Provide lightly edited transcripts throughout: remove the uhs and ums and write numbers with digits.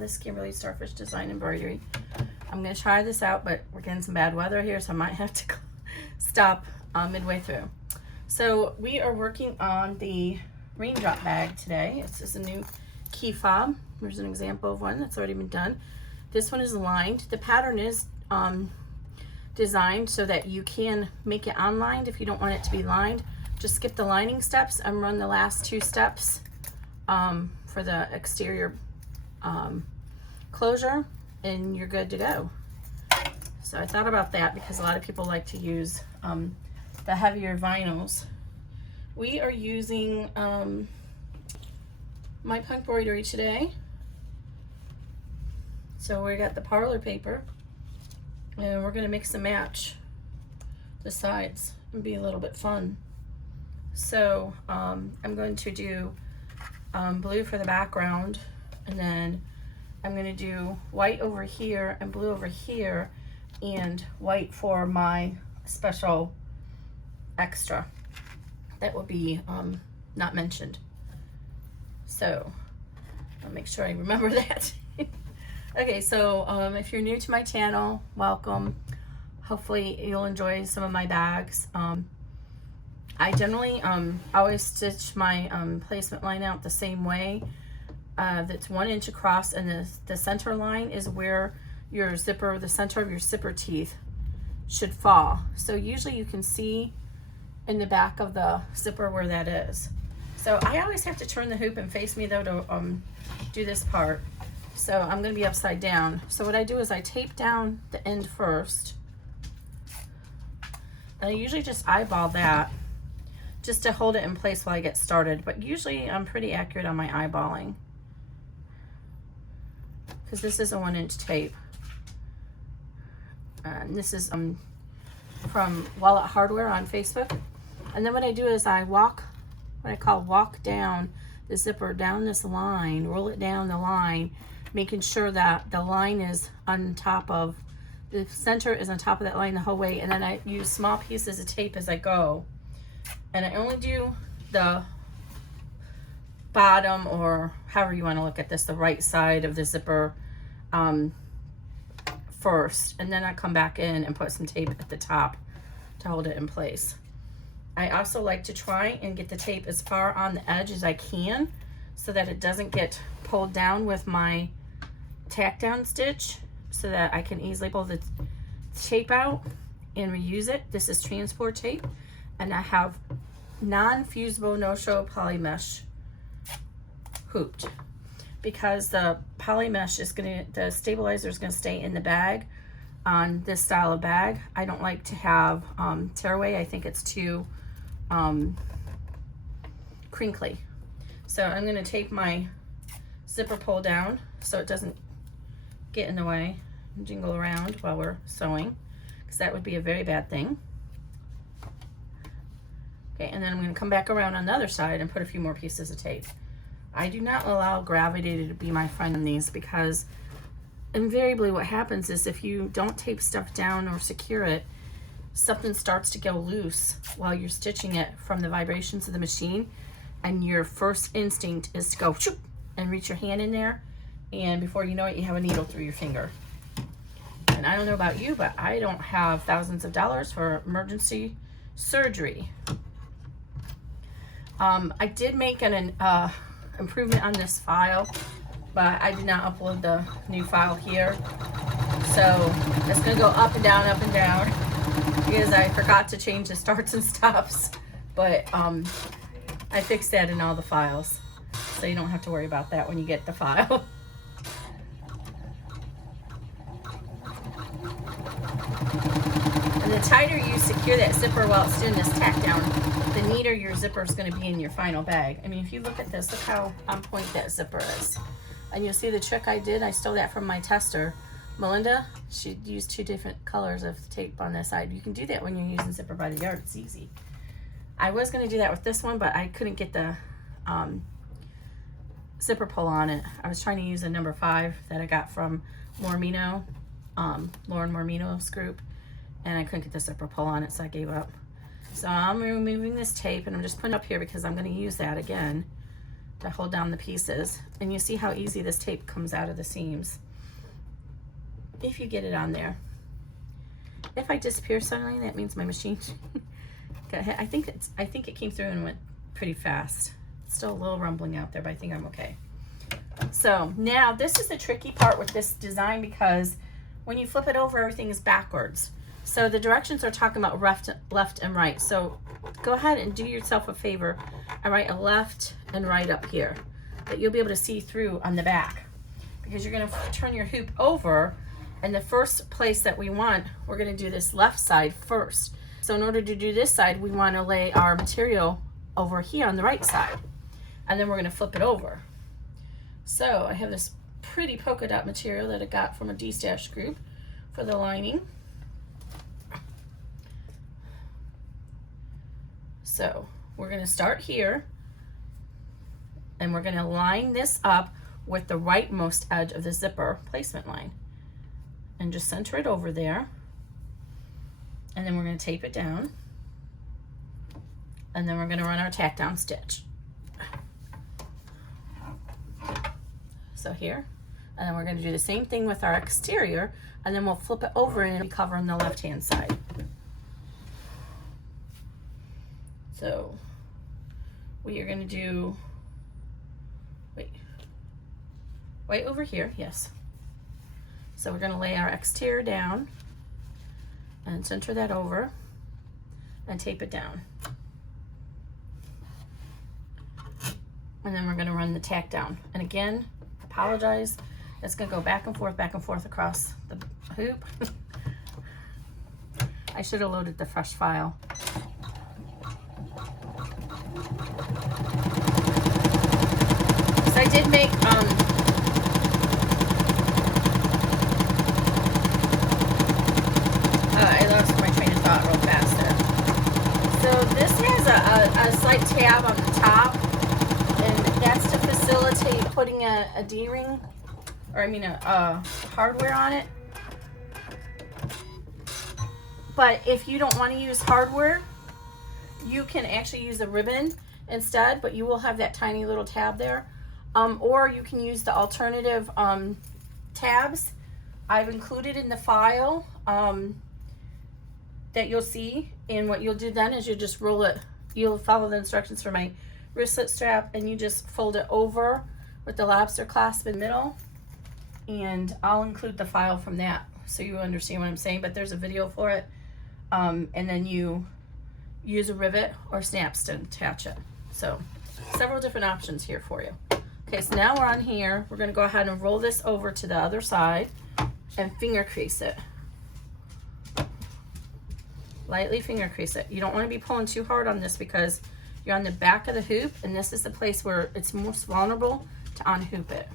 This is Kimberly Starfish Design Embroidery. I'm going to try this out, but we're getting some bad weather here, so I might have to stop midway through. So we are working on the Raindrop bag today. This is a new Key Fob. Here's an example of one that's already been done. This one is lined. The pattern is designed so that you can make it unlined if you don't want it to be lined. Just skip the lining steps and run the last two steps for the exterior closure, and you're good to go. So I thought about that because a lot of people like to use the heavier vinyls. We are using my punk embroidery today. So we got the Parlor Paper, and we're gonna mix and match the sides and be a little bit fun. So I'm going to do blue for the background, and then I'm going to do white over here and blue over here, and white for my special extra that will be not mentioned. So I'll make sure I remember that. Okay, so if you're new to my channel, welcome. Hopefully you'll enjoy some of my bags. I generally always stitch my placement line out the same way. That's 1 inch across, and the center line is where your zipper, the center of your zipper teeth should fall. So usually you can see in the back of the zipper where that is. So I always have to turn the hoop and face me though to do this part. So I'm gonna be upside down. So what I do is I tape down the end first. And I usually just eyeball that just to hold it in place while I get started. But usually I'm pretty accurate on my eyeballing, because this is a 1 inch tape. And this is from Fob Hardware on Facebook. And then what I do is I walk, what I call walk down the zipper down this line, roll it down the line, making sure that the line is on top of, the center is on top of that line the whole way. And then I use small pieces of tape as I go. And I only do the bottom, or however you want to look at this, the right side of the zipper first, and then I come back in and put some tape at the top to hold it in place. I also like to try and get the tape as far on the edge as I can so that it doesn't get pulled down with my tack down stitch, so that I can easily pull the tape out and reuse it. This is transport tape, and I have non-fusible no-show poly mesh hooped, because the poly mesh is gonna, the stabilizer is gonna stay in the bag on this style of bag. I don't like to have tearaway. I think it's too crinkly. So I'm gonna tape my zipper pull down so it doesn't get in the way and jingle around while we're sewing, because that would be a very bad thing. Okay, and then I'm going to come back around on the other side and put a few more pieces of tape. I do not allow gravity to be my friend in these, because invariably what happens is if you don't tape stuff down or secure it, something starts to go loose while you're stitching it from the vibrations of the machine, and your first instinct is to go shoop and reach your hand in there, and before you know it, you have a needle through your finger. And I don't know about you, but I don't have thousands of dollars for emergency surgery. I did make an improvement on this file, but I did not upload the new file here. So it's gonna go up and down, because I forgot to change the starts and stops. But I fixed that in all the files, so you don't have to worry about that when you get the file. And the tighter you secure that zipper while it's doing this tack down, the neater your zipper is going to be in your final bag. I mean, if you look at this, look how on point that zipper is. And you'll see the trick I did. I stole that from my tester, Melinda. She used 2 different colors of tape on this side. You can do that when you're using zipper by the yard. It's easy. I was going to do that with this one, but I couldn't get the zipper pull on it. I was trying to use a number 5 that I got from Mormino, Lauren Mormino's group, and I couldn't get the zipper pull on it, so I gave up. So I'm removing this tape, and I'm just putting it up here because I'm going to use that again. to hold down the pieces. And you see how easy this tape comes out of the seams if you get it on there. If I disappear suddenly, that means my machine got hit. I think it came through and went pretty fast. It's still a little rumbling out there, but I think I'm okay. So now this is the tricky part with this design, because when you flip it over, everything is backwards. So the directions are talking about left and right. So go ahead and do yourself a favor and write a left and right up here that you'll be able to see through on the back, because you're going to turn your hoop over, and the first place that we want, we're going to do this left side first. So in order to do this side, we want to lay our material over here on the right side, and then we're going to flip it over. So I have this pretty polka dot material that I got from a D-Stash group for the lining. So we're going to start here, and we're going to line this up with the rightmost edge of the zipper placement line, and just center it over there. And then we're going to tape it down, and then we're going to run our tack down stitch. So here, and then we're going to do the same thing with our exterior, and then we'll flip it over and it'll be covering the left hand side. So we are going to do, wait over here, yes. So we're going to lay our exterior down and center that over and tape it down. And then we're going to run the tack down. And again, apologize, it's going to go back and forth across the hoop. I should have loaded the fresh file. So I did make I lost my train of thought real fast there. So this has a slight tab on the top, and that's to facilitate putting a D-ring, or I mean a hardware on it. But if you don't want to use hardware, you can actually use a ribbon instead, but you will have that tiny little tab there. Or you can use the alternative tabs I've included in the file that you'll see. And what you'll do then is you just roll it, you'll follow the instructions for my wristlet strap, and you just fold it over with the lobster clasp in the middle, and I'll include the file from that so you understand what I'm saying, but there's a video for it. And then you use a rivet or snaps to attach it. So several different options here for you. Okay, so now we're on here. We're going to go ahead and roll this over to the other side and finger crease it. Lightly finger crease it. You don't want to be pulling too hard on this because you're on the back of the hoop, and this is the place where it's most vulnerable to unhoop it.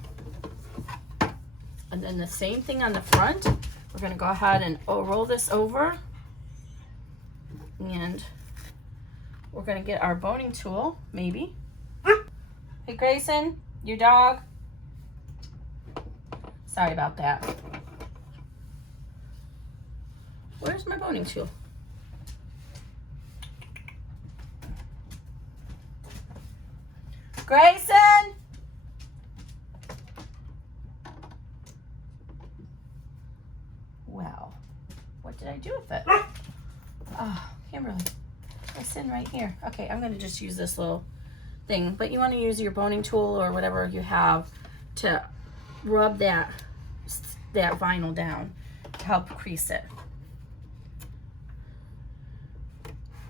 And then the same thing on the front. We're going to go ahead and roll this over, and we're going to get our boning tool, maybe. Hey Grayson, your dog. Sorry about that. Where's my boning tool? Grayson! Well, what did I do with it? Oh, Kimberly, it's in right here. Okay, I'm gonna just use this little thing, but you wanna use your boning tool or whatever you have to rub that vinyl down to help crease it.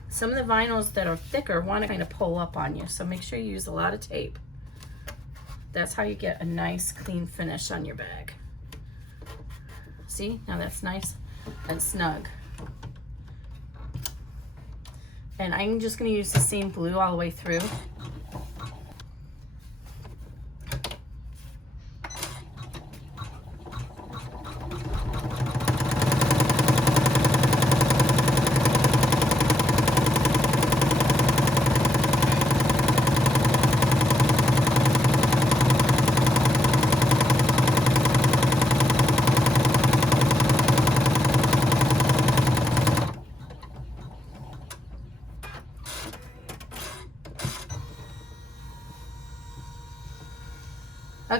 Some of the vinyls that are thicker want to kind of pull up on you, so make sure you use a lot of tape. That's how you get a nice clean finish on your bag. See, now that's nice and snug. And I'm just going to use the same glue all the way through.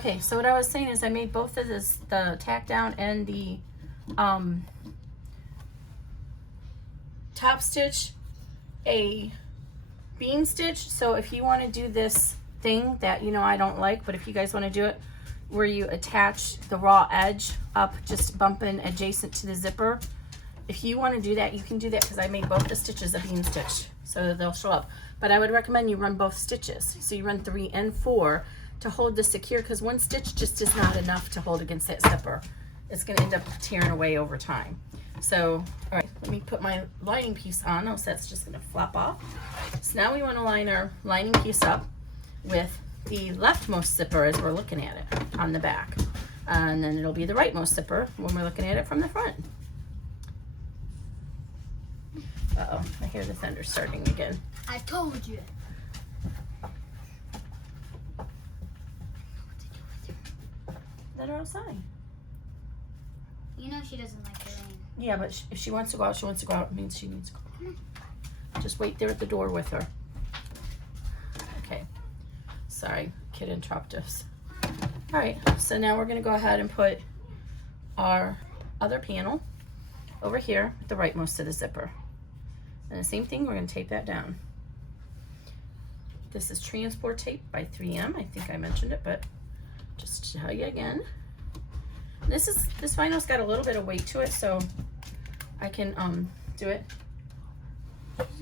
Okay, so what I was saying is I made both of this, the tack down and the top stitch, a bean stitch. So if you want to do this thing that, you know, I don't like, but if you guys want to do it where you attach the raw edge up, just bumping adjacent to the zipper, if you want to do that, you can do that, because I made both the stitches a bean stitch so that they'll show up. But I would recommend you run both stitches. So you run 3 and 4 to hold this secure, because one stitch just is not enough to hold against that zipper. It's going to end up tearing away over time. So, all right, let me put my lining piece on, else that's just going to flop off. So now we want to line our lining piece up with the leftmost zipper as we're looking at it on the back. And then it'll be the rightmost zipper when we're looking at it from the front. Uh-oh, I hear the thunder starting again. I told you. Let her outside. You know she doesn't like the rain. Yeah, but if she wants to go out, she wants to go out. It means she needs to go. Just wait there at the door with her. Okay. Sorry, kid interrupted us. All right, so now we're going to go ahead and put our other panel over here with the rightmost of the zipper. And the same thing, we're going to tape that down. This is transport tape by 3M. I think I mentioned it, but just to tell you again. This vinyl's got a little bit of weight to it, so I can do it. Let's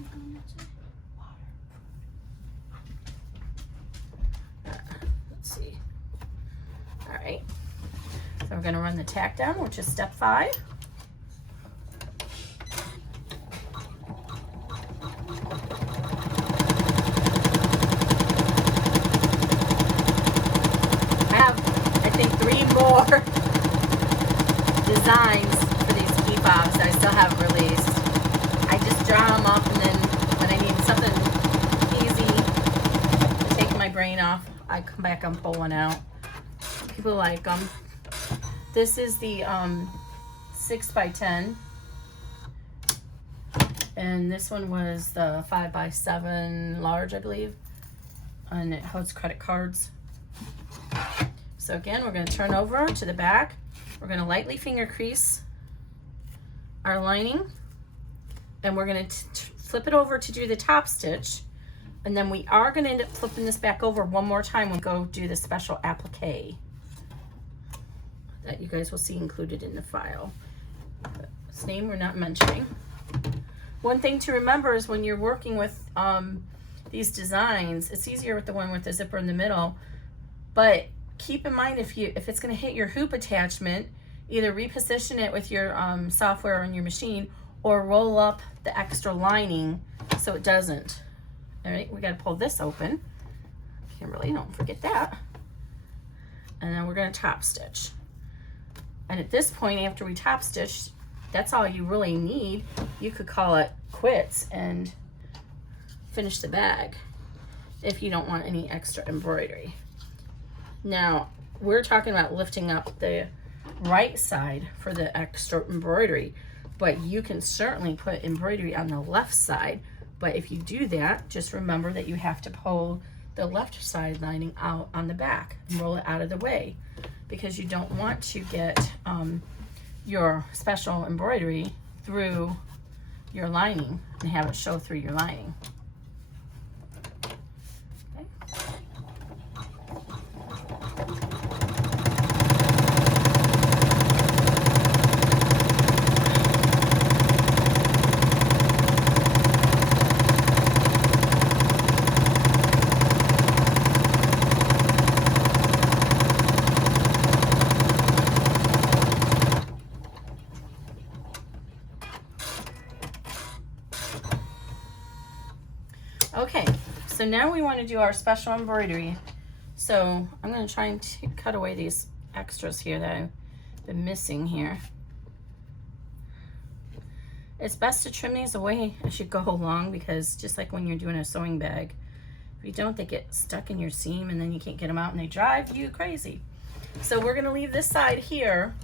see. All right. So we're going to run the tack down, which is step 5. More designs for these key fobs that I still haven't released. I just draw them up, and then when I need something easy to take my brain off, I come back and pull one out. People like them. This is the 6x10, and this one was the 5x7 large, I believe, and it holds credit cards. So again, we're going to turn over to the back. We're going to lightly finger crease our lining, and we're going to flip it over to do the top stitch. And then we are going to end up flipping this back over one more time when we go do the special applique that you guys will see included in the file. Its name we're not mentioning. One thing to remember is when you're working with these designs, it's easier with the one with the zipper in the middle, but keep in mind if it's going to hit your hoop attachment, either reposition it with your software on your machine or roll up the extra lining so it doesn't. All right, we got to pull this open. Kimberly, don't forget that. And then we're going to top stitch. And at this point, after we top stitch, that's all you really need. You could call it quits and finish the bag if you don't want any extra embroidery. Now, we're talking about lifting up the right side for the extra embroidery, but you can certainly put embroidery on the left side. But if you do that, just remember that you have to pull the left side lining out on the back and roll it out of the way, because you don't want to get your special embroidery through your lining and have it show through your lining. Okay, so now we want to do our special embroidery. So I'm going to try and cut away these extras here that I've been missing here. It's best to trim these away as you go along, because just like when you're doing a sewing bag, if you don't, they get stuck in your seam and then you can't get them out and they drive you crazy. So we're going to leave this side here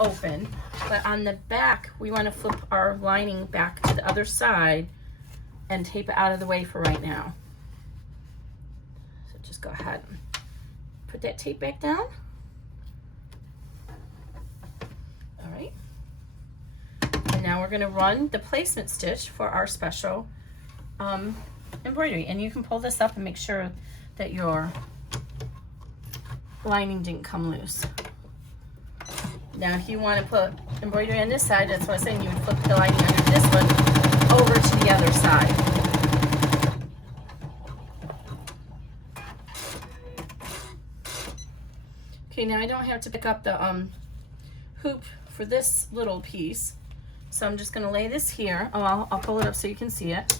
open, but on the back we want to flip our lining back to the other side and tape it out of the way for right now. So just go ahead and put that tape back down. we're gonna run the placement stitch for our special embroidery. And you can pull this up and make sure that your lining didn't come loose. Now if you want to put embroidery on this side, that's what I was saying, you would flip the lining under this one over to the other side. Okay, now I don't have to pick up the hoop for this little piece, so I'm just going to lay this here. Oh, I'll pull it up so you can see it.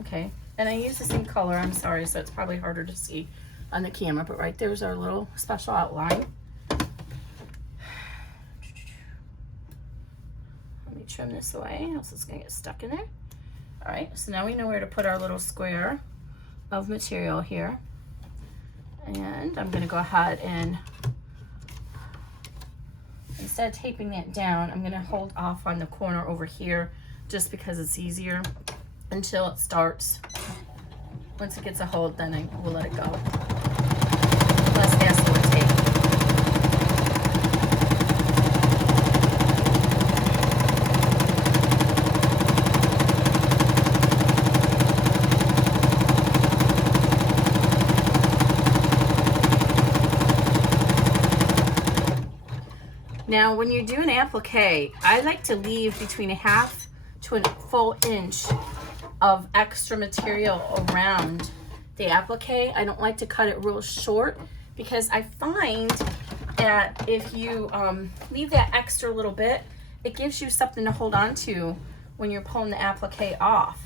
Okay, and I use the same color, I'm sorry, so it's probably harder to see on the camera, but right there's our little special outline. Let me trim this away, else it's going to get stuck in there. All right, so now we know where to put our little square of material here. And I'm going to go ahead and, instead of taping that down, I'm going to hold off on the corner over here just because it's easier until it starts. Once it gets a hold, then I will let it go. Less hassle with tape. Now, when you do an applique, I like to leave between a half to a full inch of extra material around the applique. I don't like to cut it real short because I find that if you leave that extra little bit, it gives you something to hold on to when you're pulling the applique off.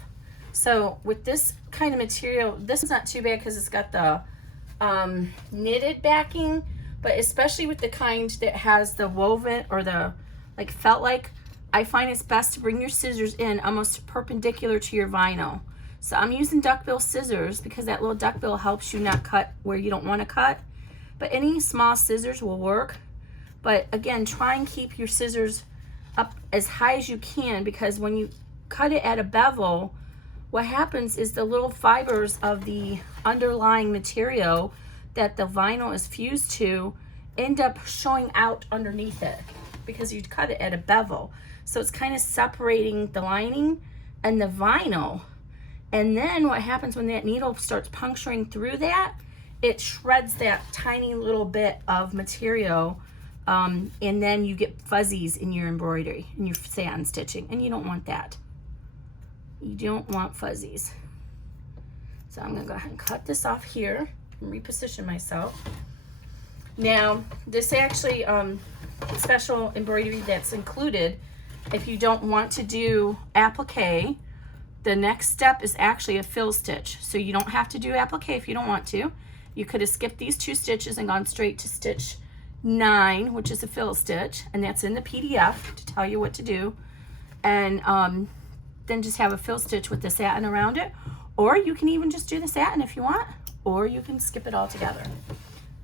So with this kind of material, this is not too bad because it's got the knitted backing. But especially with the kind that has the woven or the like felt like, I find it's best to bring your scissors in almost perpendicular to your vinyl. So I'm using duckbill scissors because that little duckbill helps you not cut where you don't want to cut. But any small scissors will work. But again, try and keep your scissors up as high as you can, because when you cut it at a bevel, what happens is the little fibers of the underlying material that the vinyl is fused to end up showing out underneath it because you cut it at a bevel. So it's kind of separating the lining and the vinyl. And then what happens when that needle starts puncturing through that, it shreds that tiny little bit of material, and then you get fuzzies in your embroidery and your satin stitching, and you don't want that. You don't want fuzzies. So I'm gonna go ahead and cut this off here and reposition myself. Now, this actually special embroidery that's included, if you don't want to do applique, the next step is actually a fill stitch. So you don't have to do applique if you don't want to. You could have skipped these 2 stitches and gone straight to stitch 9, which is a fill stitch, and that's in the PDF to tell you what to do. And then just have a fill stitch with the satin around it, or you can even just do the satin if you want, or you can skip it all together.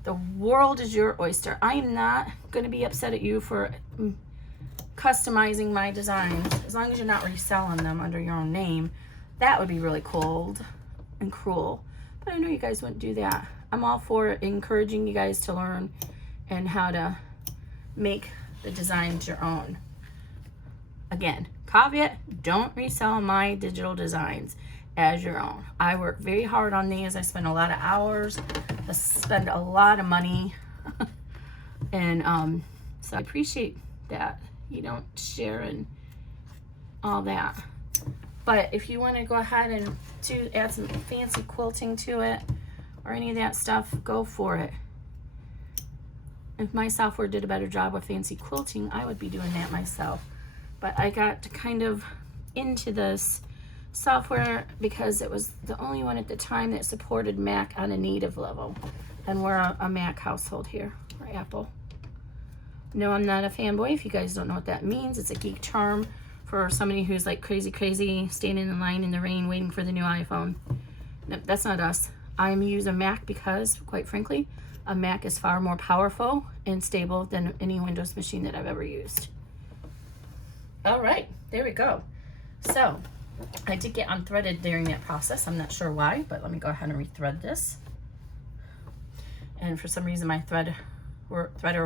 The world is your oyster. I am not going to be upset at you for customizing my designs, as long as you're not reselling them under your own name. That would be really cold and cruel, but I know you guys wouldn't do that. I'm all for encouraging you guys to learn and how to make the designs your own. Again, caveat, don't resell my digital designs as your own. I work very hard on these. I spend a lot of hours, I spend a lot of money, and so I appreciate that you don't share and all that. But if you want to go ahead and add some fancy quilting to it or any of that stuff, go for it. If my software did a better job with fancy quilting, I would be doing that myself. But I got kind of into this software because it was the only one at the time that supported Mac on a native level, and we're a Mac household here, or Apple. No, I'm not a fanboy. If you guys don't know what that means, it's a geek term for somebody who's like crazy standing in line in the rain waiting for the new iPhone. No, that's not us. I use a Mac because, quite frankly, a Mac is far more powerful and stable than any Windows machine that I've ever used. All right, there we go. So I did get unthreaded during that process. I'm not sure why, but let me go ahead and rethread this. And for some reason my threader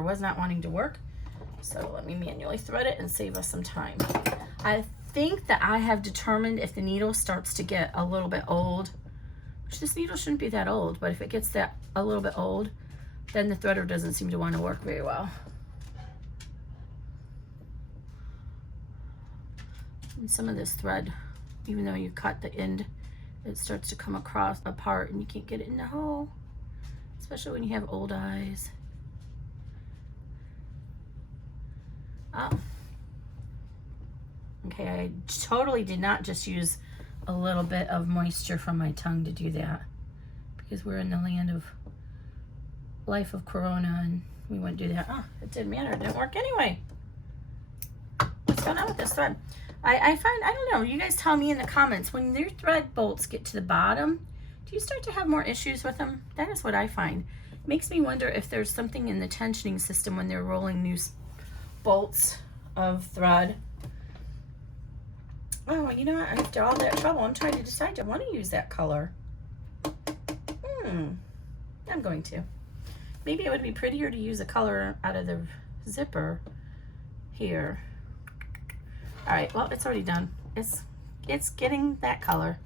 was not wanting to work. So let me manually thread it and save us some time. I think that I have determined if the needle starts to get a little bit old, which this needle shouldn't be that old, but if it gets that a little bit old, then the threader doesn't seem to want to work very well. And some of this thread, even though you cut the end, it starts to come across apart and you can't get it in the hole, especially when you have old eyes. Oh. Okay, I totally did not just use a little bit of moisture from my tongue to do that, because we're in the land of life of Corona and we wouldn't do that. Oh, it didn't matter, it didn't work anyway. What's going on with this thread? I find, I don't know, you guys tell me in the comments, when your thread bolts get to the bottom, do you start to have more issues with them? That is what I find. It makes me wonder if there's something in the tensioning system when they're rolling new bolts of thread. Oh, you know what? After all that trouble, I'm trying to decide, do I want to use that color? I'm going to. Maybe it would be prettier to use a color out of the zipper here. All right, well, it's already done. It's getting that color.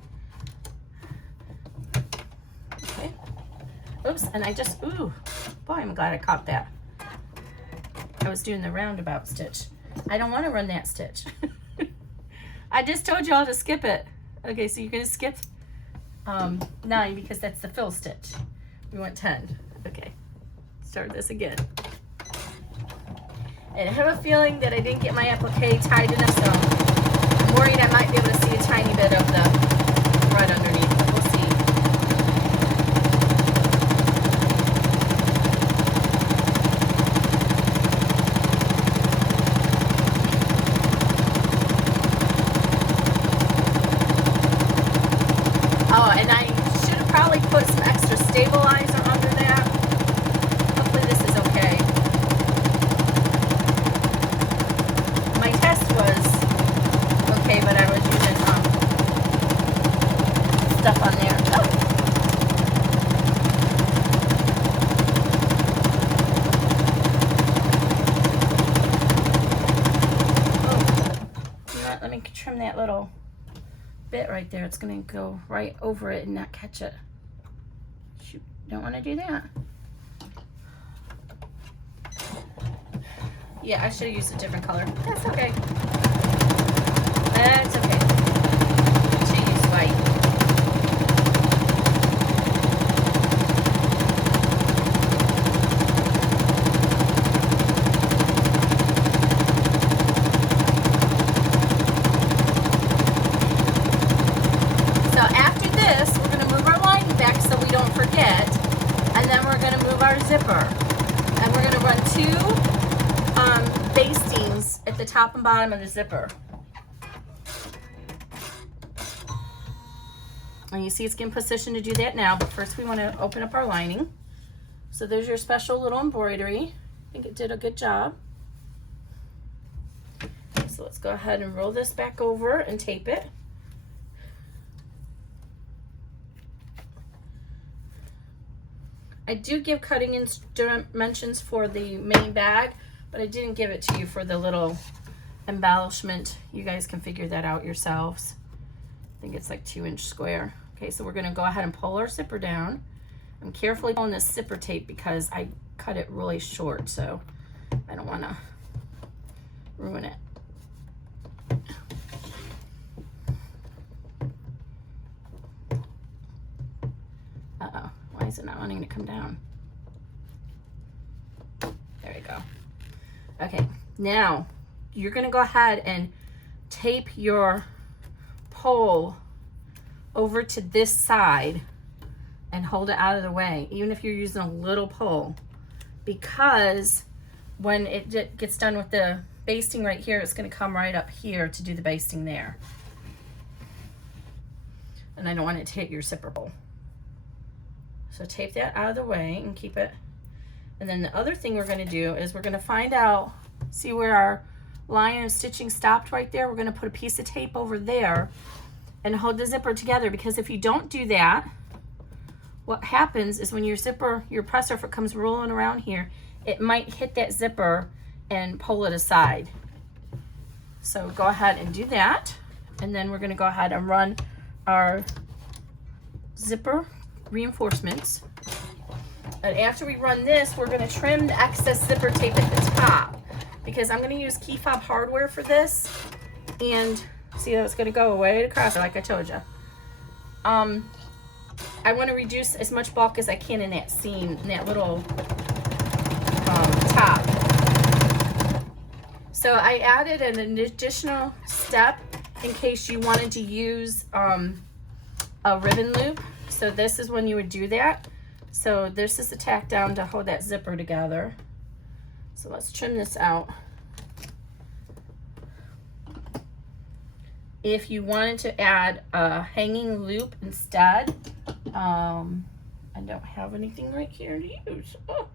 Okay. Oops, and I just, ooh, boy, I'm glad I caught that. I was doing the roundabout stitch. I don't want to run that stitch. I just told you all to skip it. Okay, so you're gonna skip 9 because that's the fill stitch. We went 10. Okay, start this again. And I have a feeling that I didn't get my applique tied enough, so I'm worried I might be able to see a tiny bit of the thread underneath, but we'll see. Oh, and I should have probably put some extra stabilizer under that. Hopefully this is okay. My test was okay, but I was using stuff on there. Oh. You know what? Let me trim that little bit right there. It's going to go right over it and not catch it. Shoot, don't want to do that. Yeah, I should have used a different color. That's okay. That's okay. I should use white. So after this, we're going to move our lining back so we don't forget, and then we're going to move our zipper, and we're going to run 2 bastings at the top and bottom of the zipper. And you see it's getting positioned to do that now, but first we want to open up our lining. So there's your special little embroidery. I think it did a good job. So let's go ahead and roll this back over and tape it. I do give cutting dimensions for the main bag, but I didn't give it to you for the little embellishment. You guys can figure that out yourselves. I think it's like 2-inch square. Okay, so we're gonna go ahead and pull our zipper down. I'm carefully pulling this zipper tape because I cut it really short, so I don't wanna ruin it. Uh-oh, why is it not wanting to come down? There we go. Okay, now you're gonna go ahead and tape your pole over to this side and hold it out of the way, even if you're using a little pole, because when it gets done with the basting right here, it's gonna come right up here to do the basting there. And I don't want it to hit your zipper pole. So tape that out of the way and keep it. And then the other thing we're gonna do is we're gonna find out, see where our line and stitching stopped right there? We're gonna put a piece of tape over there and hold the zipper together, because if you don't do that, what happens is when your zipper, your presser, if it comes rolling around here, it might hit that zipper and pull it aside. So go ahead and do that. And then we're gonna go ahead and run our zipper reinforcements. And after we run this, we're gonna trim the excess zipper tape at the top, because I'm gonna use Key Fob Hardware for this. And see how it's gonna go way across, like I told you. I wanna reduce as much bulk as I can in that seam, in that little top. So I added an additional step in case you wanted to use a ribbon loop. So this is when you would do that. So this is the tack down to hold that zipper together. So let's trim this out. If you wanted to add a hanging loop instead, I don't have anything right here to use. Oh.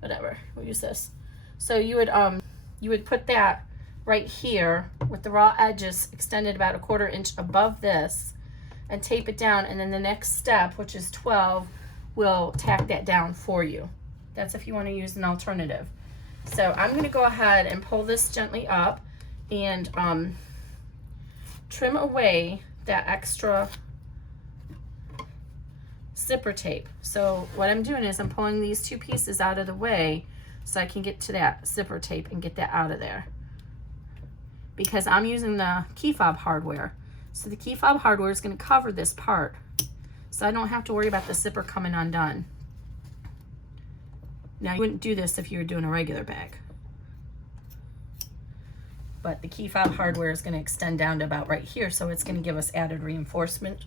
Whatever, we'll use this. So you would put that right here with the raw edges extended about 1/4 inch above this and tape it down, and then the next step, which is 12, will tack that down for you. That's if you want to use an alternative. So I'm going to go ahead and pull this gently up and trim away that extra zipper tape. So what I'm doing is I'm pulling these two pieces out of the way so I can get to that zipper tape and get that out of there, because I'm using the Key Fob Hardware. So the Key Fob Hardware is going to cover this part, so I don't have to worry about the zipper coming undone. Now you wouldn't do this if you were doing a regular bag, but the Key Fob Hardware is going to extend down to about right here, so it's going to give us added reinforcement.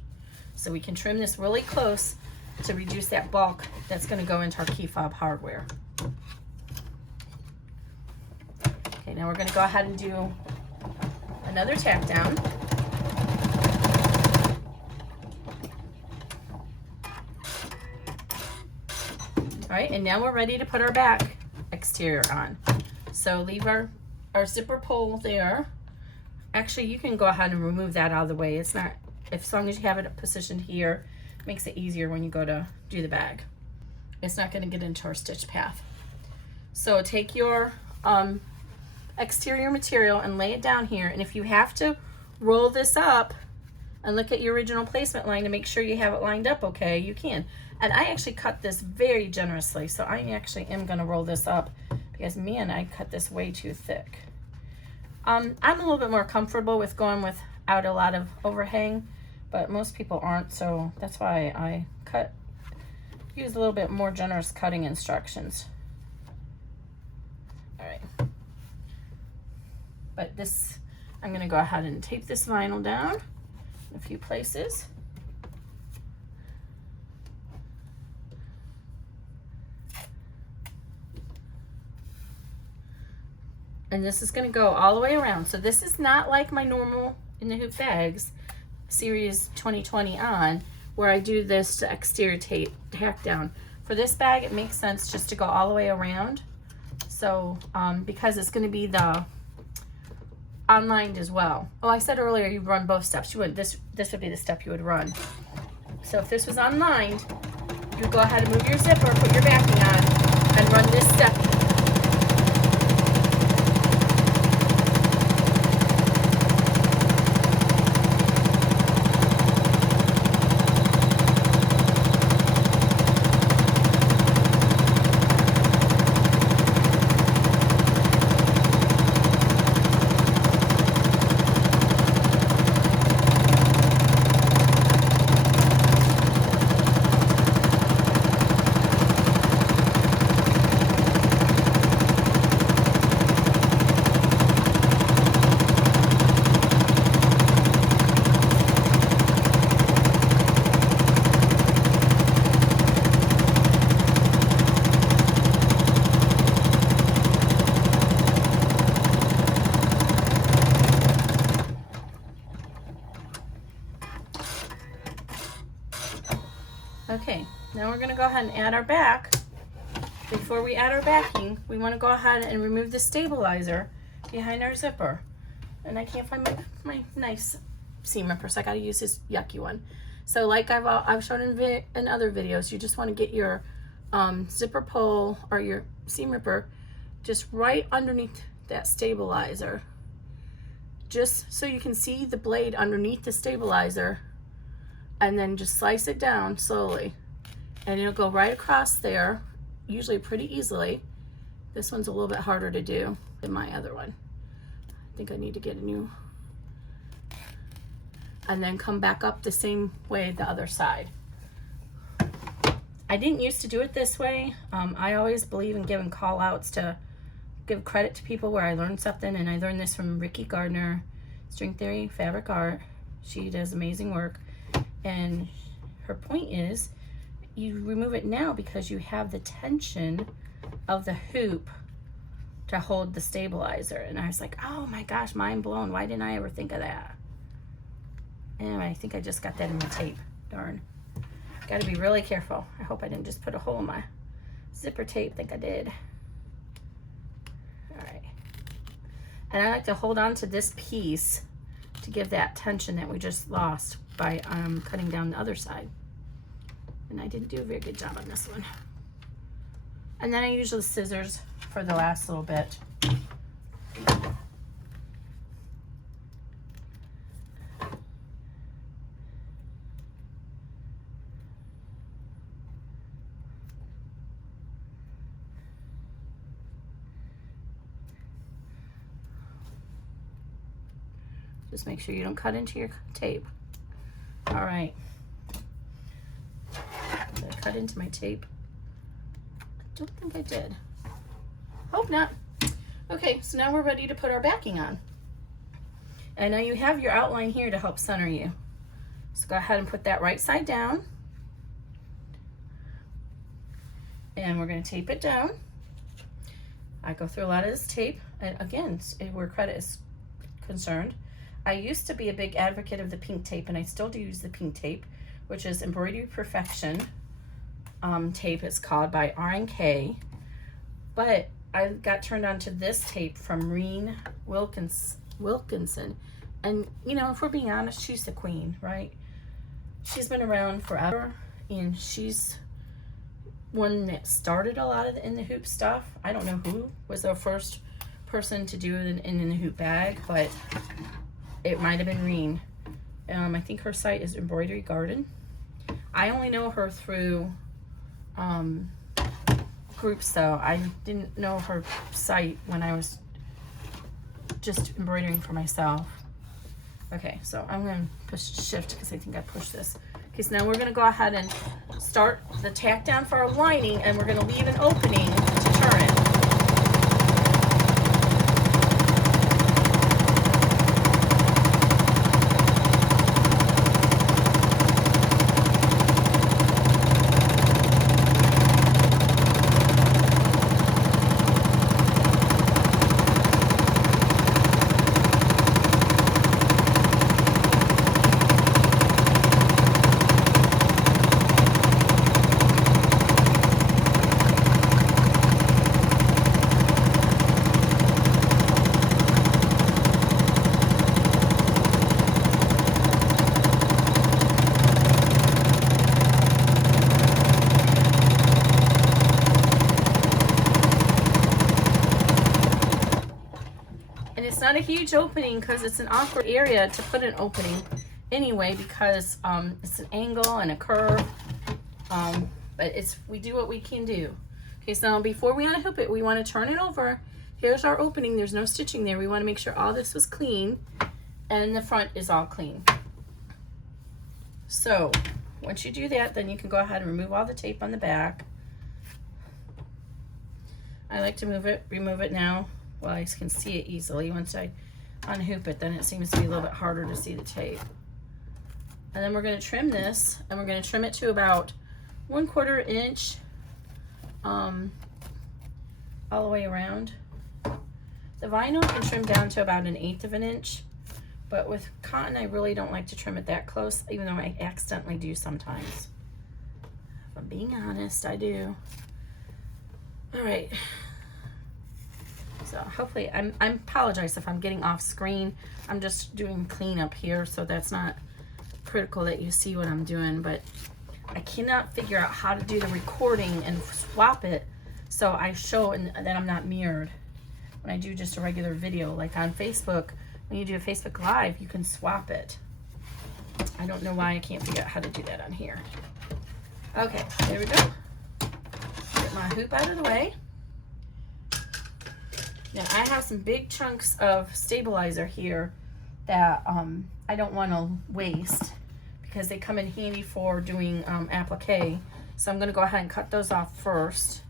So we can trim this really close to reduce that bulk that's going to go into our Key Fob Hardware. Okay, now we're going to go ahead and do another tack down. All right, and now we're ready to put our back exterior on. So leave our zipper pull there. Actually, you can go ahead and remove that out of the way. It's not, as long as you have it positioned here, it makes it easier when you go to do the bag. It's not going to get into our stitch path. So take your exterior material and lay it down here, and if you have to roll this up and look at your original placement line to make sure you have it lined up okay, you can. And I actually cut this very generously, so I actually am going to roll this up, because man, I cut this way too thick. I'm a little bit more comfortable with going without a lot of overhang, but most people aren't, so that's why I use a little bit more generous cutting instructions. All right. But this, I'm going to go ahead and tape this vinyl down in a few places. And this is going to go all the way around. So this is not like my normal In the Hoop Bags series 2020 on, where I do this to exterior tack down. For this bag, it makes sense just to go all the way around. So because it's going to be the unlined as well. Oh, I said earlier you run both steps. You would, this would be the step you would run. So if this was unlined, you would go ahead and move your zipper, put your backing on, and run this step. Okay, now we're going to go ahead and add our back. Before we add our backing, we want to go ahead and remove the stabilizer behind our zipper. And I can't find my nice seam ripper, so I got to use this yucky one. So like I've shown in other videos, you just want to get your zipper pull or your seam ripper just right underneath that stabilizer, just so you can see the blade underneath the stabilizer, and then just slice it down slowly and it'll go right across there, usually pretty easily. This one's a little bit harder to do than my other one. I think I need to get a new, and then come back up the same way the other side. I didn't used to do it this way. I always believe in giving call outs to give credit to people where I learned something, and I learned this from Ricky Gardner, String Theory Fabric Art. She does amazing work, and her point is you remove it now because you have the tension of the hoop to hold the stabilizer. And I was like, oh my gosh, mind blown. Why didn't I ever think of that? Anyway, I think I just got that in my tape. Darn. Got to be really careful. I hope I didn't just put a hole in my zipper tape. I think I did. All right. And I like to hold on to this piece to give that tension that we just lost by cutting down the other side. And I didn't do a very good job on this one. And then I use the scissors for the last little bit. Just make sure you don't cut into your tape. All right. Did I cut into my tape? I don't think I did. Hope not. Okay, so now we're ready to put our backing on. And now you have your outline here to help center you. So go ahead and put that right side down. And we're going to tape it down. I go through a lot of this tape. And again, where credit is concerned, I used to be a big advocate of the pink tape, and I still do use the pink tape, which is Embroidery Perfection tape. It's called by R&K. But I got turned on to this tape from Reen Wilkinson. And, you know, if we're being honest, she's the queen, right? She's been around forever, and she's one that started a lot of in the hoop stuff. I don't know who was the first person to do it in the hoop bag, but it might have been Reen. I think her site is Embroidery Garden. I only know her through groups, though. I didn't know her site when I was just embroidering for myself. Okay, so I'm going to push shift because I think I pushed this. Okay, so now we're going to go ahead and start the tack down for our lining, and we're going to leave an opening to turn it. Not a huge opening because it's an awkward area to put an opening anyway, because it's an angle and a curve, but we do what we can do. Okay, so now before we unhoop it, we want to turn it over. Here's our opening. There's no stitching there. We want to make sure all this was clean and the front is all clean. So once you do that, then you can go ahead and remove all the tape on the back. I like to remove it now. Well, I can see it easily. Once I unhoop it, then it seems to be a little bit harder to see the tape. And then we're going to trim this, and we're going to trim it to about 1/4 inch all the way around. The vinyl can trim down to about 1/8 of an inch, but with cotton, I really don't like to trim it that close, even though I accidentally do sometimes. If I'm being honest, I do. All right. So hopefully, I apologize if I'm getting off screen. I'm just doing cleanup here, so that's not critical that you see what I'm doing, but I cannot figure out how to do the recording and swap it so I show and that I'm not mirrored when I do just a regular video. Like on Facebook, when you do a Facebook Live, you can swap it. I don't know why I can't figure out how to do that on here. Okay, there we go. Get my hoop out of the way. Now I have some big chunks of stabilizer here that I don't want to waste because they come in handy for doing applique. So I'm going to go ahead and cut those off first.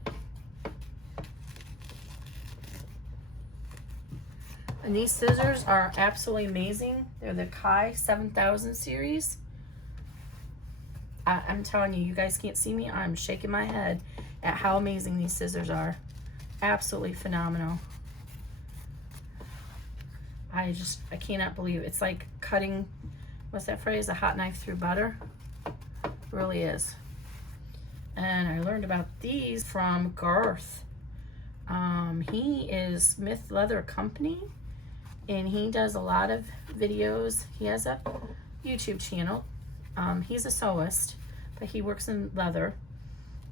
And these scissors are absolutely amazing. They're the Key 7000 series. I'm telling you, you guys can't see me. I'm shaking my head at how amazing these scissors are. Absolutely phenomenal. I cannot believe it. It's like cutting, what's that phrase? A hot knife through butter. It really is. And I learned about these from Garth. He is Smith Leather Company, and he does a lot of videos. He has a YouTube channel. He's a sewist, but he works in leather.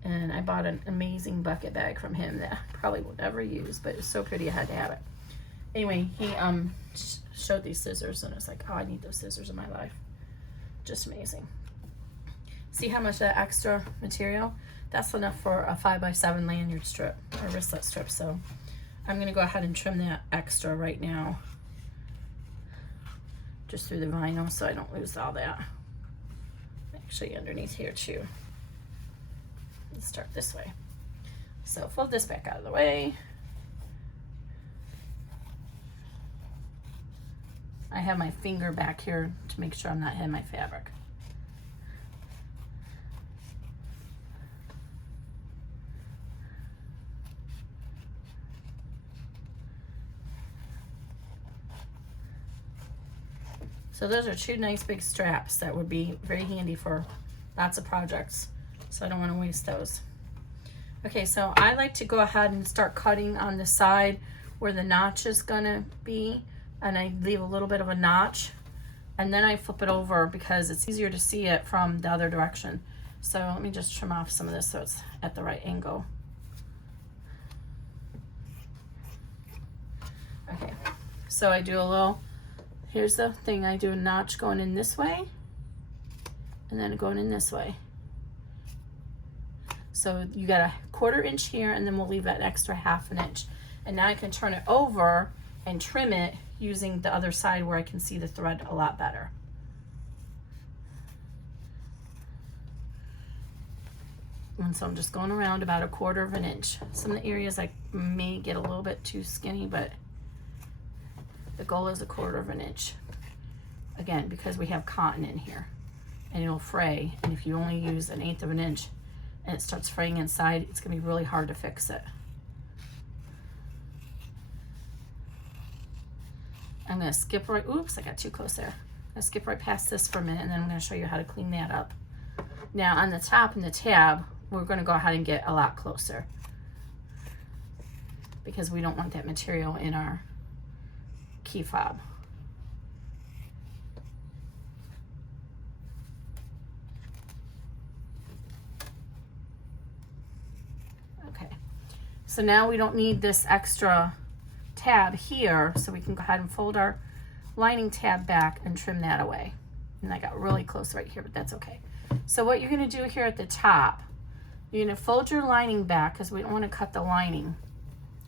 And I bought an amazing bucket bag from him that I probably will never use, but it's so pretty I had to have it. Anyway, he showed these scissors, and it's like, oh, I need those scissors in my life. Just amazing. See how much that extra material? That's enough for a 5x7 lanyard strip or wristlet strip. So I'm gonna go ahead and trim that extra right now, just through the vinyl, so I don't lose all that. Actually, underneath here too. Let's start this way. So fold this back out of the way. I have my finger back here to make sure I'm not hitting my fabric. So those are two nice big straps that would be very handy for lots of projects. So I don't want to waste those. Okay, so I like to go ahead and start cutting on the side where the notch is gonna be. And I leave a little bit of a notch, and then I flip it over because it's easier to see it from the other direction. So let me just trim off some of this so it's at the right angle. Okay, so I do a little, here's the thing, I do a notch going in this way, and then going in this way. So you got a 1/4 inch here, and then we'll leave that extra 1/2 inch. And now I can turn it over and trim it using the other side where I can see the thread a lot better. And so I'm just going around about a 1/4 inch. Some of the areas I may get a little bit too skinny, but the goal is a 1/4 inch. Again, because we have cotton in here and it'll fray. And if you only use 1/8 inch and it starts fraying inside, it's gonna be really hard to fix it. I'm gonna skip right, oops, I got too close there. I'm gonna skip right past this for a minute, and then I'm gonna show you how to clean that up. Now on the top and the tab, we're gonna go ahead and get a lot closer because we don't want that material in our key fob. Okay, so now we don't need this extra tab here, so we can go ahead and fold our lining tab back and trim that away. And I got really close right here, but that's okay. So what you're going to do here at the top, you're going to fold your lining back because we don't want to cut the lining.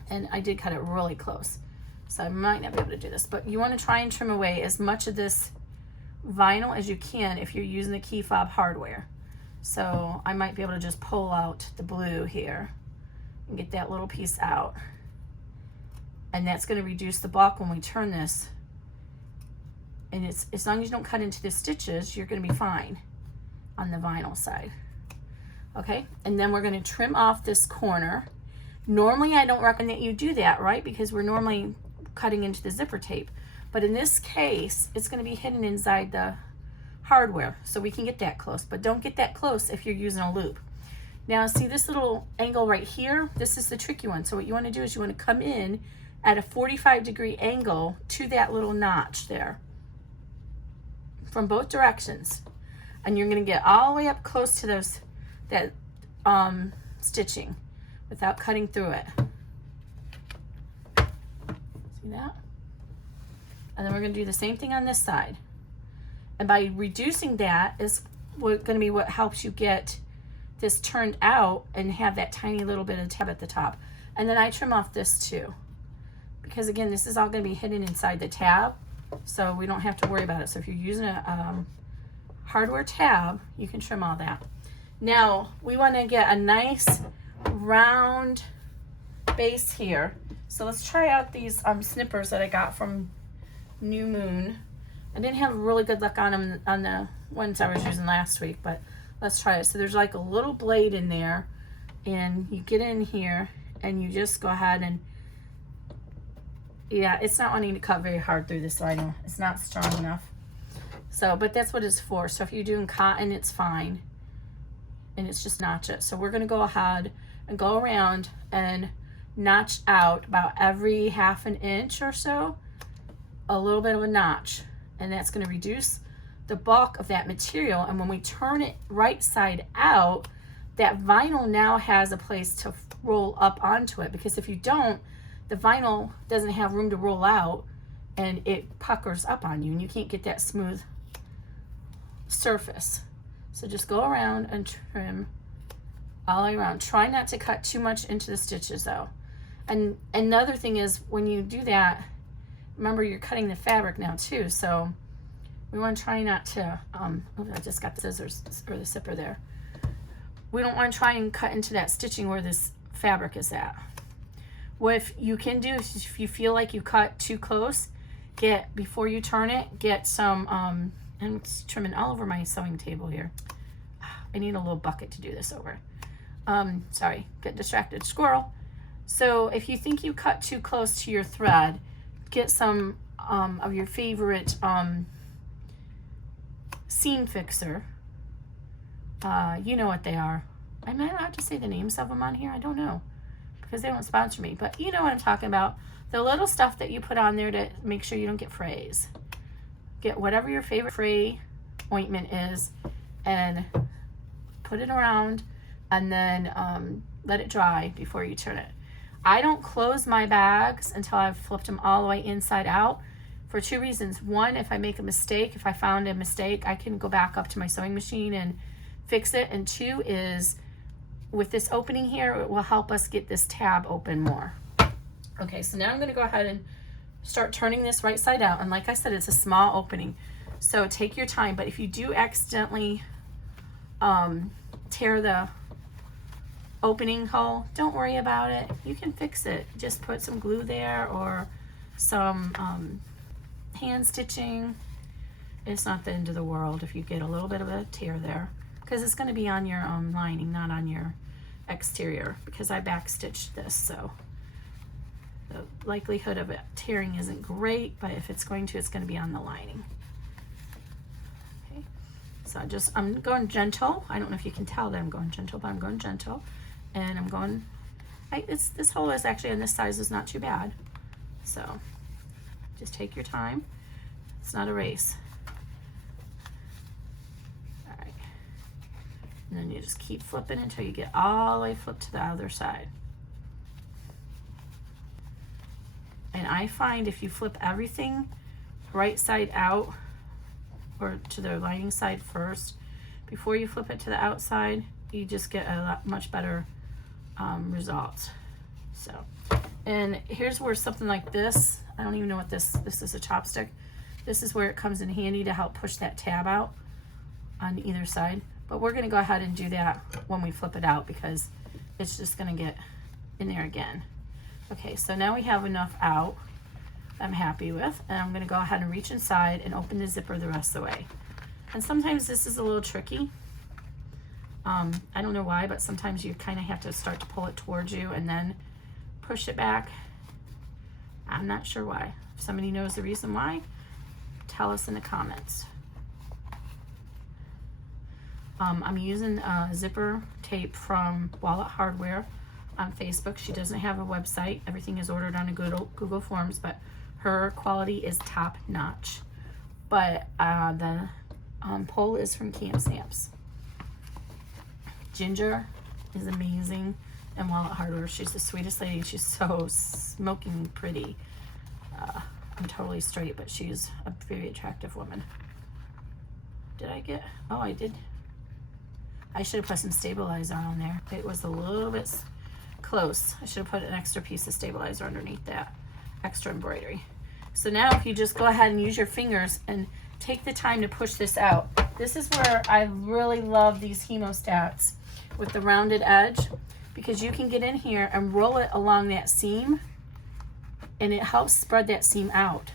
And I did cut it really close, so I might not be able to do this, but you want to try and trim away as much of this vinyl as you can if you're using the Key Fob Hardware. So I might be able to just pull out the blue here and get that little piece out. And that's going to reduce the bulk when we turn this. And it's, as long as you don't cut into the stitches, you're going to be fine on the vinyl side. Okay, and then we're going to trim off this corner. Normally I don't recommend that you do that, right? Because we're normally cutting into the zipper tape. But in this case, it's going to be hidden inside the hardware. So we can get that close, but don't get that close if you're using a loop. Now see this little angle right here? This is the tricky one. So what you want to do is you want to come in at a 45-degree angle to that little notch there from both directions. And you're gonna get all the way up close to that stitching without cutting through it. See that? And then we're gonna do the same thing on this side. And by reducing that is gonna be what helps you get this turned out and have that tiny little bit of tab at the top. And then I trim off this too, because again, this is all gonna be hidden inside the tab, so we don't have to worry about it. So if you're using a hardware tab, you can trim all that. Now we want to get a nice round base here. So let's try out these snippers that I got from New Moon. I didn't have really good luck on them on the ones I was using last week, but let's try it. So there's like a little blade in there, and you get in here and you just go ahead and, yeah, it's not wanting to cut very hard through this vinyl. It's not strong enough. So, but that's what it's for. So if you're doing cotton, it's fine. And it's just notch it. So we're gonna go ahead and go around and notch out about every ½ an inch or so, a little bit of a notch. And that's gonna reduce the bulk of that material. And when we turn it right side out, that vinyl now has a place to roll up onto it, because if you don't, the vinyl doesn't have room to roll out and it puckers up on you and you can't get that smooth surface. So just go around and trim all the way around. Try not to cut too much into the stitches though. And another thing is, when you do that, remember you're cutting the fabric now too, so we want to try not to, oh, I just got the scissors or the zipper there. We don't want to try and cut into that stitching where this fabric is at. What if you can do, if you feel like you cut too close, before you turn it, get some, and it's trimming all over my sewing table here. I need a little bucket to do this over. Sorry, get distracted, squirrel. So if you think you cut too close to your thread, get some of your favorite seam fixer. You know what they are. I might not have to say the names of them on here, I don't know, because they don't sponsor me, but you know what I'm talking about. The little stuff that you put on there to make sure you don't get frays. Get whatever your favorite fray ointment is and put it around, and then let it dry before you turn it. I don't close my bags until I've flipped them all the way inside out for two reasons. One, if I make a mistake, if I found a mistake, I can go back up to my sewing machine and fix it. And two is, with this opening here, it will help us get this tab open more. Okay, so now I'm going to go ahead and start turning this right side out. And like I said, it's a small opening, so take your time. But if you do accidentally tear the opening hole, don't worry about it. You can fix it. Just put some glue there or some hand stitching. It's not the end of the world if you get a little bit of a tear there, because it's going to be on your lining, not on your exterior, because I back stitched this, so the likelihood of it tearing isn't great, but if it's going to, it's going to be on the lining. Okay, so I'm going gentle. I don't know if you can tell that I'm going gentle, but I'm going gentle, and I'm going, this hole is actually on this size is not too bad, so just take your time. It's not a race. All right, and then you just keep flipping until you get all the way flipped to the other side. And I find if you flip everything right side out, or to the lining side first, before you flip it to the outside, you just get a much better result. So, and here's where something like this, I don't even know what this is, a chopstick. This is where it comes in handy to help push that tab out on either side. But we're gonna go ahead and do that when we flip it out, because it's just gonna get in there again. Okay, so now we have enough out I'm happy with, and I'm gonna go ahead and reach inside and open the zipper the rest of the way. And sometimes this is a little tricky. I don't know why, but sometimes you kind of have to start to pull it towards you and then push it back. I'm not sure why. If somebody knows the reason why, tell us in the comments. I'm using zipper tape from Wallet Hardware on Facebook. She doesn't have a website. Everything is ordered on a Google Forms, but her quality is top notch. But the Pole is from Camp Stamps. Ginger is amazing, and Wallet Hardware. She's the sweetest lady. She's so smoking pretty. I'm totally straight, but she's a very attractive woman. Did I get? Oh, I did. I should have put some stabilizer on there. It was a little bit close. I should have put an extra piece of stabilizer underneath that extra embroidery. So now if you just go ahead and use your fingers and take the time to push this out. This is where I really love these hemostats with the rounded edge, because you can get in here and roll it along that seam, and it helps spread that seam out.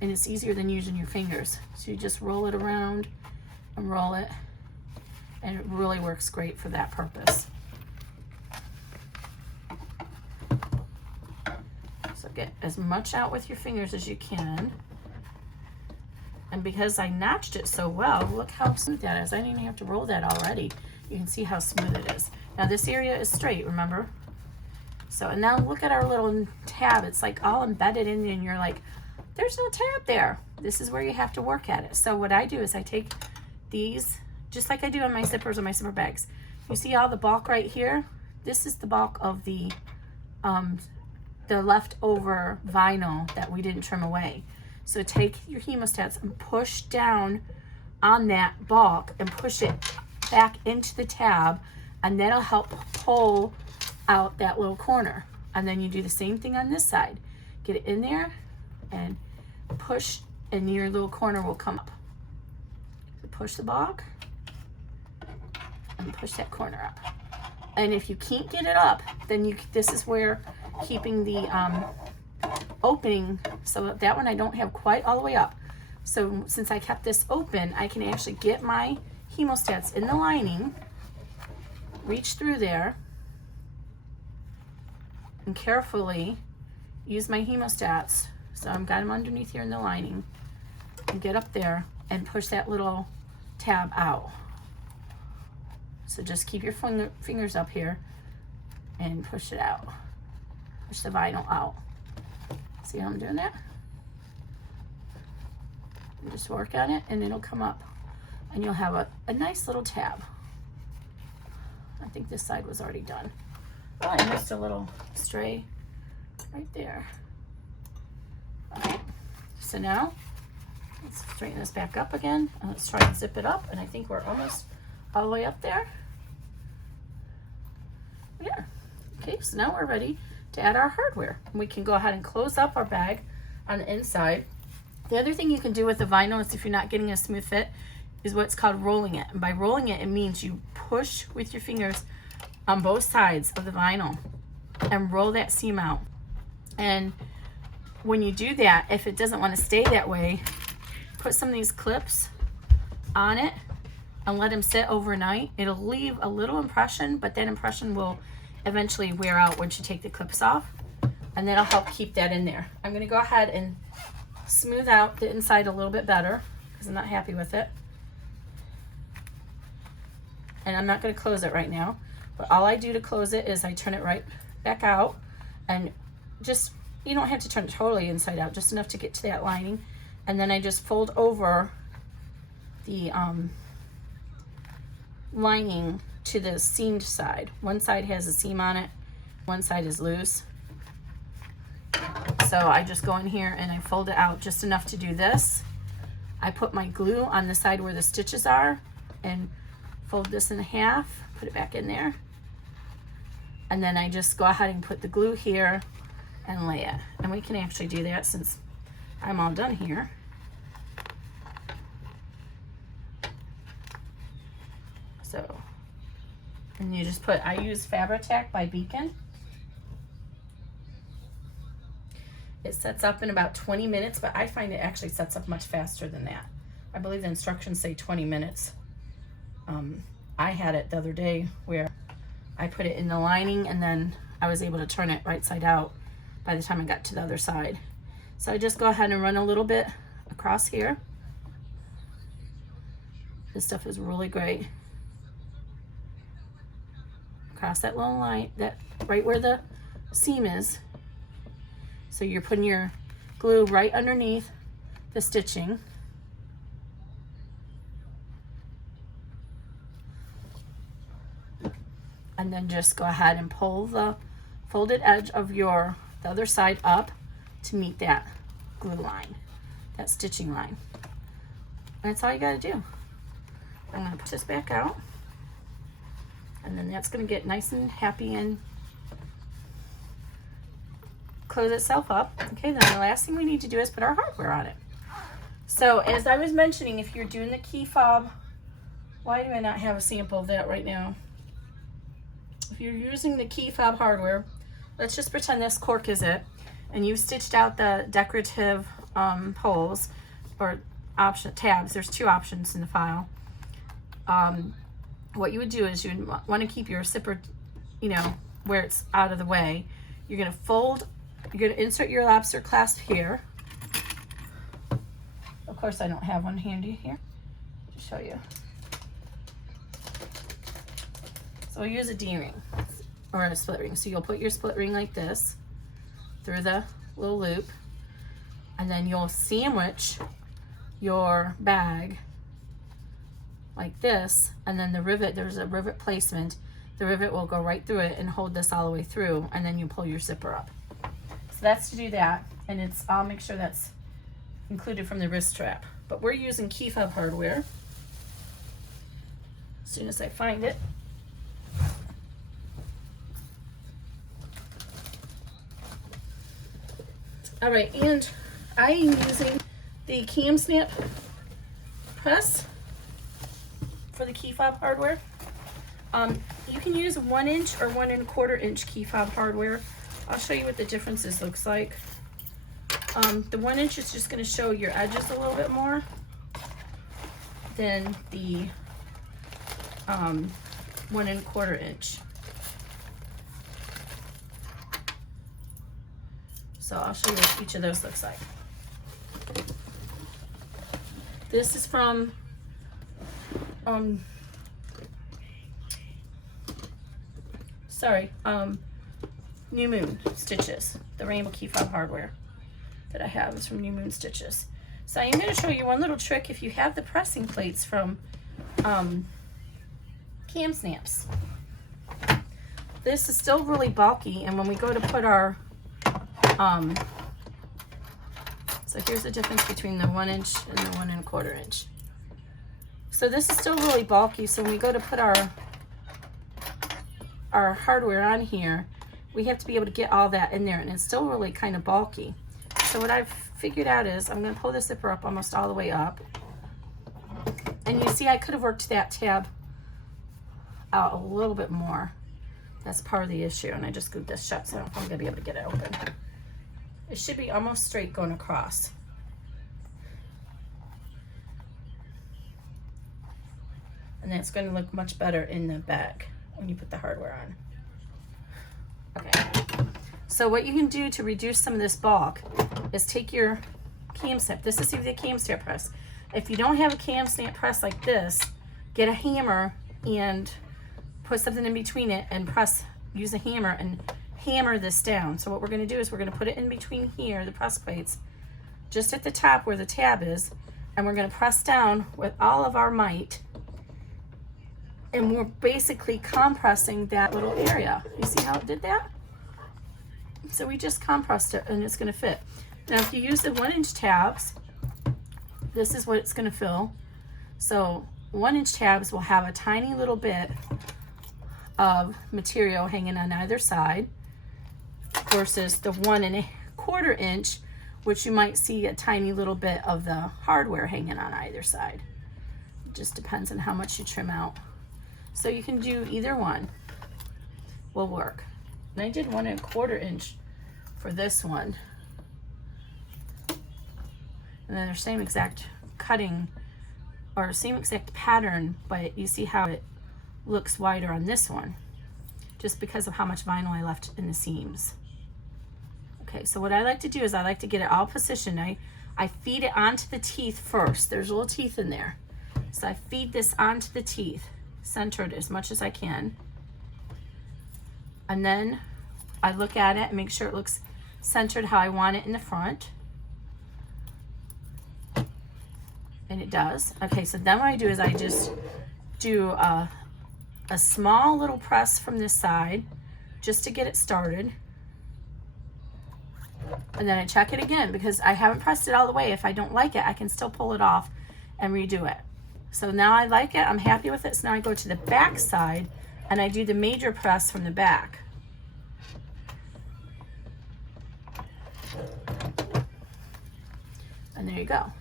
And it's easier than using your fingers. So you just roll it around and roll it, and it really works great for that purpose. So get as much out with your fingers as you can. And because I notched it so well, look how smooth that is. I didn't even have to roll that already. You can see how smooth it is. Now this area is straight, remember? So, and now look at our little tab. It's like all embedded in, and you're like, there's no tab there. This is where you have to work at it. So what I do is I take these, just like I do on my zippers or my zipper bags. You see all the bulk right here? This is the bulk of the leftover vinyl that we didn't trim away. So take your hemostats and push down on that bulk and push it back into the tab, and that'll help pull out that little corner. And then you do the same thing on this side. Get it in there and push, and your little corner will come up. So push the bulk and push that corner up. And if you can't get it up, then this is where keeping the opening, so that one I don't have quite all the way up. So since I kept this open, I can actually get my hemostats in the lining, reach through there, and carefully use my hemostats. So I've got them underneath here in the lining, and get up there and push that little tab out. So just keep your fingers up here and push it out. Push the vinyl out. See how I'm doing that? And just work on it, and it'll come up, and you'll have a nice little tab. I think this side was already done. Oh, I missed a little stray right there. Okay, so now let's straighten this back up again, and let's try and zip it up, and I think we're almost all the way up there. Yeah. Okay, so now we're ready to add our hardware. We can go ahead and close up our bag on the inside. The other thing you can do with the vinyl is, if you're not getting a smooth fit, is what's called rolling it. And by rolling it, it means you push with your fingers on both sides of the vinyl and roll that seam out. And when you do that, if it doesn't want to stay that way, put some of these clips on it and let them sit overnight. It'll leave a little impression, but that impression will eventually wear out once you take the clips off, and that'll help keep that in there. I'm going to go ahead and smooth out the inside a little bit better because I'm not happy with it. And I'm not going to close it right now, but all I do to close it is I turn it right back out, and just, you don't have to turn it totally inside out, just enough to get to that lining, and then I just fold over the lining to the seamed side. One side has a seam on it, one side is loose. So I just go in here and I fold it out just enough to do this. I put my glue on the side where the stitches are and fold this in half, put it back in there. And then I just go ahead and put the glue here and lay it. And we can actually do that since I'm all done here. So, and you just put, I use Fabri-Tac by Beacon. It sets up in about 20 minutes, but I find it actually sets up much faster than that. I believe the instructions say 20 minutes. I had it the other day where I put it in the lining, and then I was able to turn it right side out by the time I got to the other side. So I just go ahead and run a little bit across here. This stuff is really great. Across that long line, that right where the seam is. So you're putting your glue right underneath the stitching. and then just go ahead and pull the folded edge of the other side up to meet that glue line, that stitching line. And that's all you gotta do. I'm gonna put this back out, and then that's gonna get nice and happy and close itself up. Okay, then the last thing we need to do is put our hardware on it. So as I was mentioning, if you're doing the key fob, why do I not have a sample of that right now? If you're using the Key Fob Hardware, let's just pretend this cork is it, and you stitched out the decorative holes or option tabs. There's two options in the file. What you would do is you want to keep your zipper, you know, where it's out of the way. You're going to fold, you're going to insert your lobster clasp here. Of course, I don't have one handy here to show you. So we'll use a D-ring or a split ring. So you'll put your split ring like this through the little loop, and then you'll sandwich your bag like this, and then the rivet, there's a rivet placement. The rivet will go right through it and hold this all the way through, and then you pull your zipper up. So that's to do that, and I'll make sure that's included from the wrist strap. But we're using Key Fob Hardware. As soon as I find it. All right, and I am using the cam snap press for the Key Fob Hardware. You can use 1 inch or 1 1/4 inch Key Fob Hardware. I'll show you what the differences looks like. The 1 inch is just going to show your edges a little bit more than the 1 1/4 inch. So I'll show you what each of those looks like. This is from New Moon Stitches. The Rainbow Key Fob Hardware that I have is from New Moon Stitches. So I am going to show you one little trick if you have the pressing plates from Cam Snaps. This is still really bulky, and when we go to put our so here's the difference between the 1 inch and the 1 1/4 inch. So this is still really bulky, so when we go to put our hardware on here, we have to be able to get all that in there, and it's still really kind of bulky. So what I've figured out is I'm going to pull the zipper up almost all the way up, and you see I could have worked that tab out a little bit more. That's part of the issue, and I just glued this shut, so I'm going to be able to get it open. It should be almost straight going across. And then it's going to look much better in the bag when you put the hardware on. Okay, so what you can do to reduce some of this bulk is take your cam snap. This is the cam snap press. If you don't have a cam snap press like this, get a hammer and put something in between it and use a hammer and hammer this down. So what we're going to do is we're going to put it in between here, the press plates, just at the top where the tab is, and we're going to press down with all of our might, and we're basically compressing that little area. You see how it did that? So we just compressed it, and it's going to fit. Now if you use the 1 inch tabs, this is what it's going to fill. So 1 inch tabs will have a tiny little bit of material hanging on either side, versus the 1 1/4 inch, which you might see a tiny little bit of the hardware hanging on either side. It just depends on how much you trim out. So you can do either one, will work. And I did 1 1/4 inch for this one. And then they're same exact cutting or same exact pattern, but you see how it looks wider on this one, just because of how much vinyl I left in the seams. Okay, so what I like to do is I like to get it all positioned. I feed it onto the teeth first. There's little teeth in there. So I feed this onto the teeth, centered as much as I can. And then I look at it and make sure it looks centered how I want it in the front. And it does. Okay, so then what I do is I just do a a small little press from this side just to get it started. And then I check it again because I haven't pressed it all the way. If I don't like it, I can still pull it off and redo it. So now I like it, I'm happy with it. So now I go to the back side and I do the major press from the back. And there you go.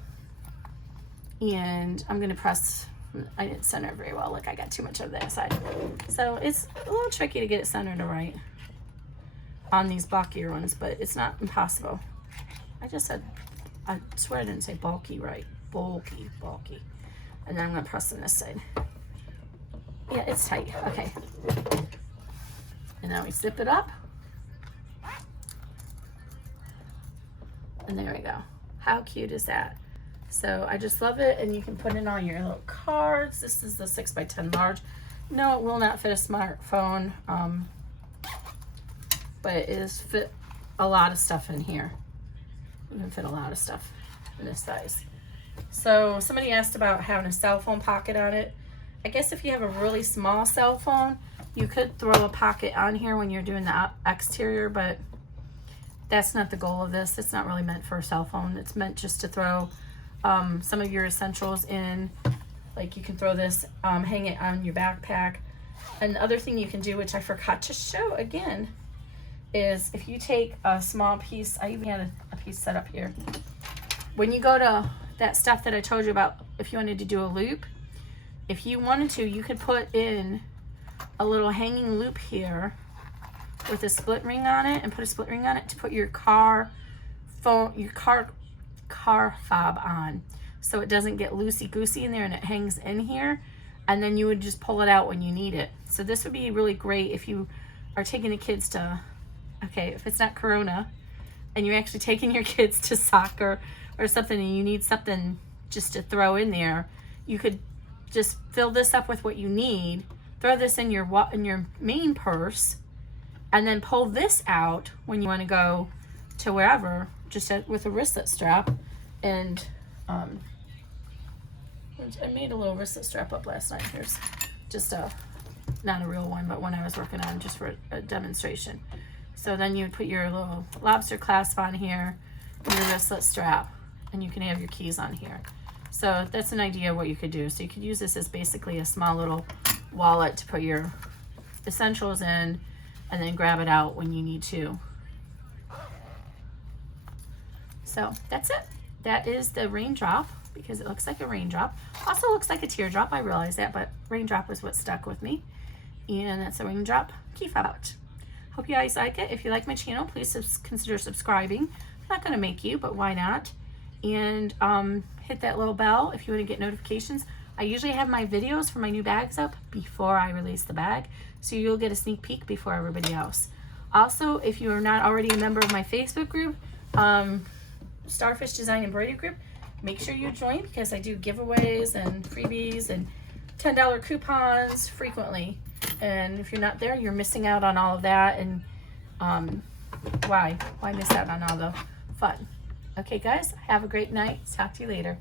And I'm gonna press, I didn't center it very well. Look, I got too much of that side. So it's a little tricky to get it centered right on these bulkier ones, but it's not impossible. I just said, I swear I didn't say bulky right. Bulky. And then I'm gonna press on this side. Yeah, it's tight, okay. And now we zip it up. And there we go. How cute is that? So I just love it, and you can put in all your little cards. This is the 6x10 large. No, it will not fit a smartphone, but it is fit a lot of stuff in here. You can fit a lot of stuff in this size. So somebody asked about having a cell phone pocket on it. I guess if you have a really small cell phone, you could throw a pocket on here when you're doing the exterior, but that's not the goal of this. It's not really meant for a cell phone. It's meant just to throw some of your essentials in. Like you can throw this, hang it on your backpack. And the other thing you can do, which I forgot to show again, is if you take a small piece, I even had a piece set up here. When you go to that stuff that I told you about, if you wanted to do a loop, if you wanted to, you could put in a little hanging loop here with a split ring on it, and put a split ring on it to put your car fob on, so it doesn't get loosey-goosey in there and it hangs in here, and then you would just pull it out when you need it. So this would be really great if you are taking the kids to, okay, if it's not Corona and you're actually taking your kids to soccer or something and you need something just to throw in there, you could just fill this up with what you need, throw this in your main purse, and then pull this out when you want to go to wherever, just with a wristlet strap. And I made a little wristlet strap up last night. Here's just not a real one, but one I was working on just for a demonstration. So then you would put your little lobster clasp on here, and your wristlet strap, and you can have your keys on here. So that's an idea of what you could do. So you could use this as basically a small little wallet to put your essentials in, and then grab it out when you need to. So that's it. That is the raindrop, because it looks like a raindrop. Also looks like a teardrop, I realize that, but raindrop was what stuck with me. And that's a raindrop key fob pouch. Hope you guys like it. If you like my channel, please consider subscribing. I'm not gonna make you, but why not? And hit that little bell if you wanna get notifications. I usually have my videos for my new bags up before I release the bag, so you'll get a sneak peek before everybody else. Also, if you are not already a member of my Facebook group, Starfish Design Embroidery Group, make sure you join, because I do giveaways and freebies and $10 coupons frequently. And if you're not there, you're missing out on all of that. And why miss out on all the fun? Okay guys, have a great night. Talk to you later.